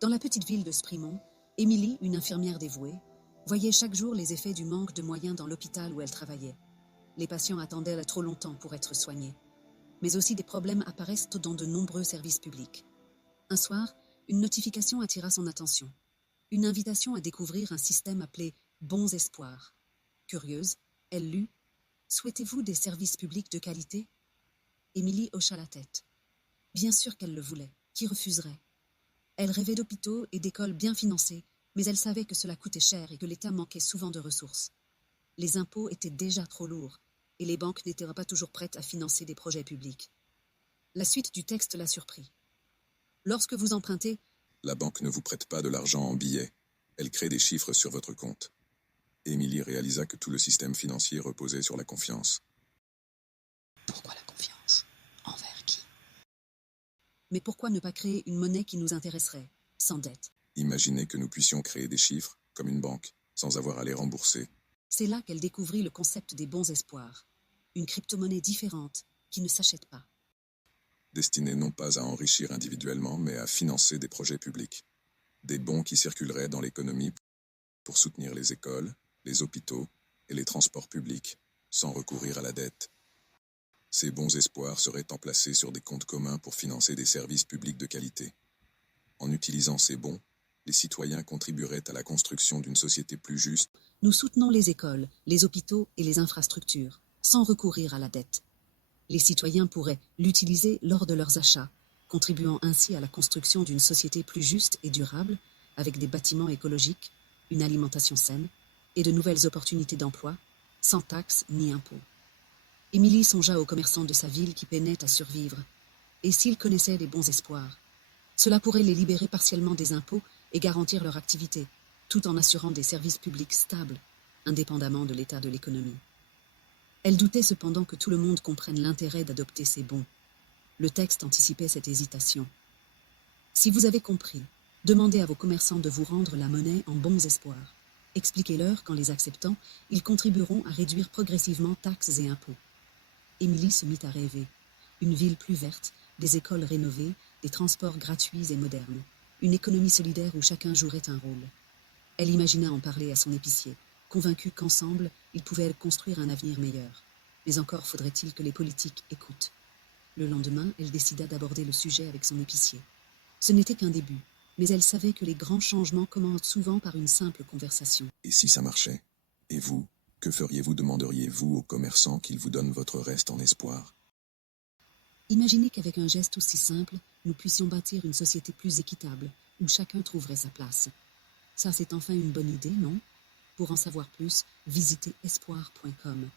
Dans la petite ville de Sprimont, Émilie, une infirmière dévouée, voyait chaque jour les effets du manque de moyens dans l'hôpital où elle travaillait. Les patients attendaient trop longtemps pour être soignés. Mais aussi des problèmes apparaissent dans de nombreux services publics. Un soir, une notification attira son attention. Une invitation à découvrir un système appelé Bons Espoirs. Curieuse, elle lut « Souhaitez-vous des services publics de qualité ?» Émilie hocha la tête. Bien sûr qu'elle le voulait. Qui refuserait? Elle rêvait d'hôpitaux et d'écoles bien financées, mais elle savait que cela coûtait cher et que l'État manquait souvent de ressources. Les impôts étaient déjà trop lourds, et les banques n'étaient pas toujours prêtes à financer des projets publics. La suite du texte la surprit. Lorsque vous empruntez, la banque ne vous prête pas de l'argent en billets. Elle crée des chiffres sur votre compte. Émilie réalisa que tout le système financier reposait sur la confiance. Pourquoi la confiance? Envers qui? Mais pourquoi ne pas créer une monnaie qui nous intéresserait, sans dette? Imaginez que nous puissions créer des chiffres, comme une banque, sans avoir à les rembourser. C'est là qu'elle découvrit le concept des bons espoirs. Une crypto-monnaie différente, qui ne s'achète pas. Destinée non pas à enrichir individuellement, mais à financer des projets publics. Des bons qui circuleraient dans l'économie pour soutenir les écoles, les hôpitaux et les transports publics, sans recourir à la dette. Ces bons espoirs seraient emplacés sur des comptes communs pour financer des services publics de qualité. En utilisant ces bons, les citoyens contribueraient à la construction d'une société plus juste. Nous soutenons les écoles, les hôpitaux et les infrastructures, sans recourir à la dette. Les citoyens pourraient l'utiliser lors de leurs achats, contribuant ainsi à la construction d'une société plus juste et durable, avec des bâtiments écologiques, une alimentation saine et de nouvelles opportunités d'emploi, sans taxes ni impôts. Émilie songea aux commerçants de sa ville qui peinaient à survivre. Et s'ils connaissaient les bons espoirs? Cela pourrait les libérer partiellement des impôts et garantir leur activité, tout en assurant des services publics stables, indépendamment de l'état de l'économie. Elle doutait cependant que tout le monde comprenne l'intérêt d'adopter ces bons. Le texte anticipait cette hésitation. Si vous avez compris, demandez à vos commerçants de vous rendre la monnaie en bons espoirs. Expliquez-leur qu'en les acceptant, ils contribueront à réduire progressivement taxes et impôts. Émilie se mit à rêver. Une ville plus verte, des écoles rénovées, des transports gratuits et modernes, une économie solidaire où chacun jouerait un rôle. Elle imagina en parler à son épicier, convaincue qu'ensemble, ils pouvaient construire un avenir meilleur. Mais encore faudrait-il que les politiques écoutent. Le lendemain, elle décida d'aborder le sujet avec son épicier. Ce n'était qu'un début, mais elle savait que les grands changements commencent souvent par une simple conversation. Et si ça marchait? Et vous, que feriez-vous, demanderiez-vous aux commerçants qu'ils vous donnent votre reste en espoir? Imaginez qu'avec un geste aussi simple, nous puissions bâtir une société plus équitable, où chacun trouverait sa place. Ça, c'est enfin une bonne idée, non? Pour en savoir plus, visitez espoir.com.